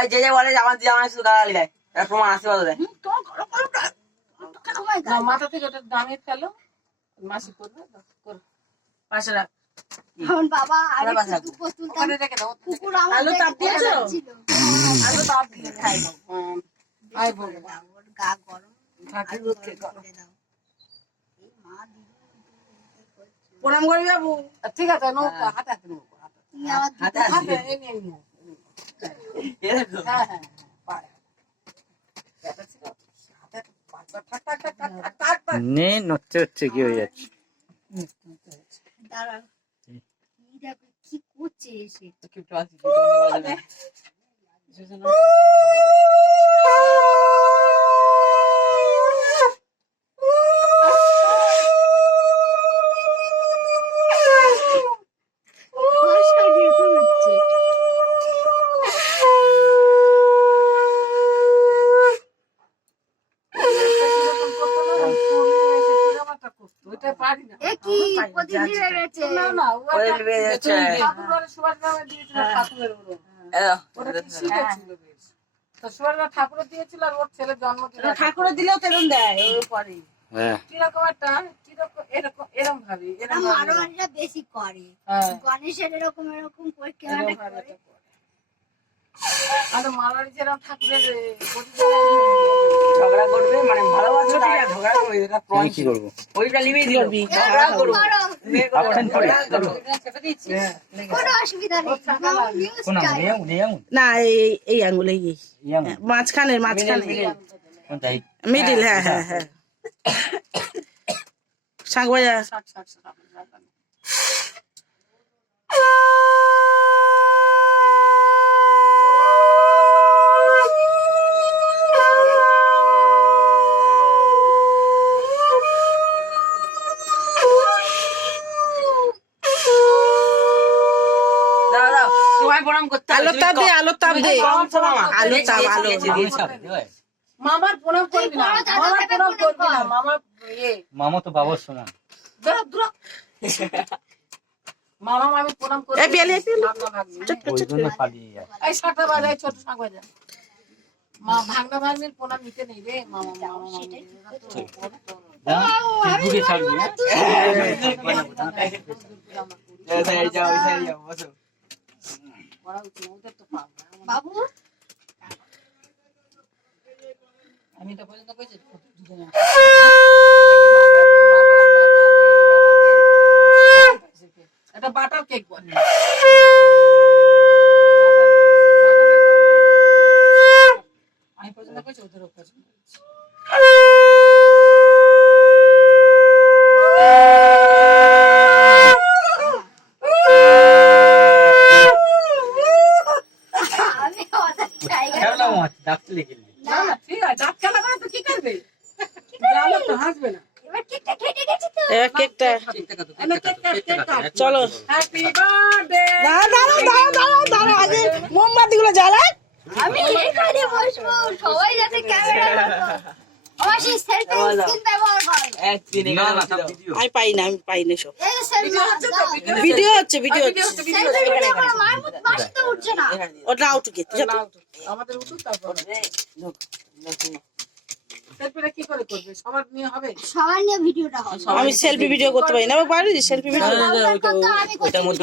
সবাই যে যে বলে আমার দিয়ে আমার শুধু গালাগালি দেয়, তার প্রমাণ আছে বলে দেয়। না, মাথা থেকে ওটা দামে ফেলো, মাসি করবে, করো। পাশে রাখ। বাবা আরে বাবা, ওখানে রেখে দাও। কুকুর আলু তাপ দিয়েছো? ছিল আলু তাপ দিয়ে খাই দাও। আই বলে ওর গা গরম থাকি রোদকে করো। করে দাও। এই মা দিদি প্রণাম করি বাবু। ঠিক আছে, নৌকা হাতে হাতে নৌকা তুমি আমার হাতে হাতে আছে এই নিয়ে নিয়ে। এরকম। হ্যাঁ হ্যাঁ পারে। এটা ছিল হাতে পাঁচটা ঠাক ঠাক ঠাক ঠাক ঠাক ঠাক। নে নড়তে হচ্ছে কি হয়ে যাচ্ছে। দাঁড়াও কি দেখো কি করছে এসে একটু আসি, একটু বলে দেয়। ভাষা নির্ভর হচ্ছে ওইটা পারি না। এ কি প্রতিদিন হয়ে গেছে না না ওদের বিয়ে যাচ্ছে। ঠাকুরের সুভাষ গ্রামে দিয়েছিল ঠাকুরের ওরও। এলো, ওটা কি শিখেছিল বেশ। তো সুভাষ গ্রামে ঠাকুরের দিয়েছিল আর ওর ছেলের জন্মদিন। ঠাকুরের দিলেও তেরম দেয় ওই পরে। হ্যাঁ কিরকম একটা কিরকম এরকম ভাবে এরকম ভাবে মারোয়ারিরা বেশি করে হ্যাঁ গণেশের এরকম এরকম করে কেনাটা এরকম ভাবে করে আর মারোয়ারি যেরকম ঠাকুরের ঝগড়া করবে মানে ভালোবাসা তারা ঝগড়া করবে, এটা আমি প্রমাণ কি ছিল। করবো? ওইটা লিমিয়ে দিল, ঝগড়া করবো, বিয়ে করবো, Absent করে। ঝগড়া করবো। কোনো অসুবিধা নেই নিউজ কোন চাই আঙুল? এই আঙুল? না এই আঙ্গুলে এই আঙুল? মাঝখানে কোনটা? এই? মিডিল। হ্যাঁ হ্যাঁ হ্যাঁ শাঁখ বাজা শাক শাক শাক দাও দাও, তোমায় প্রণাম করতে হবে, আলো তুমি তাপ দে কম- আলো তাপ তুমি দে কম তো মামা। আলো তাপ দিয়েছি, আলো দিয়েছি, তাপ। দিয়েছি। দিতে হবে, দিতে হবে। মামার প্রণাম করবি না, বড় দাদা মামার ভাইকে প্রণাম প্রণাম করবি না, কর। মামার মামা তো বাবার শোনা। দূর দূর মামা আমি প্রণাম করবি এই বেলে, বেলে। ভাগনা ভাগ্নি ওই জন্য পালিয়ে যায়। এই শাকটা বাজায় ছোট শাক বাজা মা ভাগনা ভাগ্নির প্রণাম নিতে নেই রে মামা মামা সেটাই যা, তুই ঘুরে ছাড়বি, হ্যাঁ? এই সাইড যাও, এই সাইড যাও, বসো। বাবু আমি তো পর্যন্ত কইছি এটা বাটার কেক বলে আমি পর্যন্ত কইছি ওদের পছন্দ আমি অর্ডার চাই কেমন আছে? ডাকতে লেগে গেলি। না না ঠিক আছে ডাক্কা লাগালে তো কি করবে জানো তো হাসবে না এবার কেকটা কেটে গেছে তো এবার কেকটা আমি কেক কাট চলো হ্যাপি বার্থডে দাঁড়া আগে মোমবাতি গুলো জ্বালায়। আমি এখানে বসবো সবাই যাতে ক্যামেরা আমার সেই সেলফি স্ক্রিন ব্যবহার করে একদিন না, এখানে না, ছিল। সব video। আমি পাই না সব এই সেলফি ভিডিও হচ্ছে ভিডিও ভিডিও হচ্ছে হচ্ছে ভিডিও সেলফি ভিডিও করে মার মুখ বাসি তো উঠছে না এখানে দিও। ওটা আউটুকে আমাদের উঠুক তারপর এই, ঢোক, ঢোক। সেলফিটা কি করে করবে সবার নিয়ে হবে সবার নিয়ে ভিডিওটা হবে আমি সেলফি ভিডিও করতে পারি না পারি সেলফি ভিডিও ওটা তো আমি করতে ওইটার মধ্যে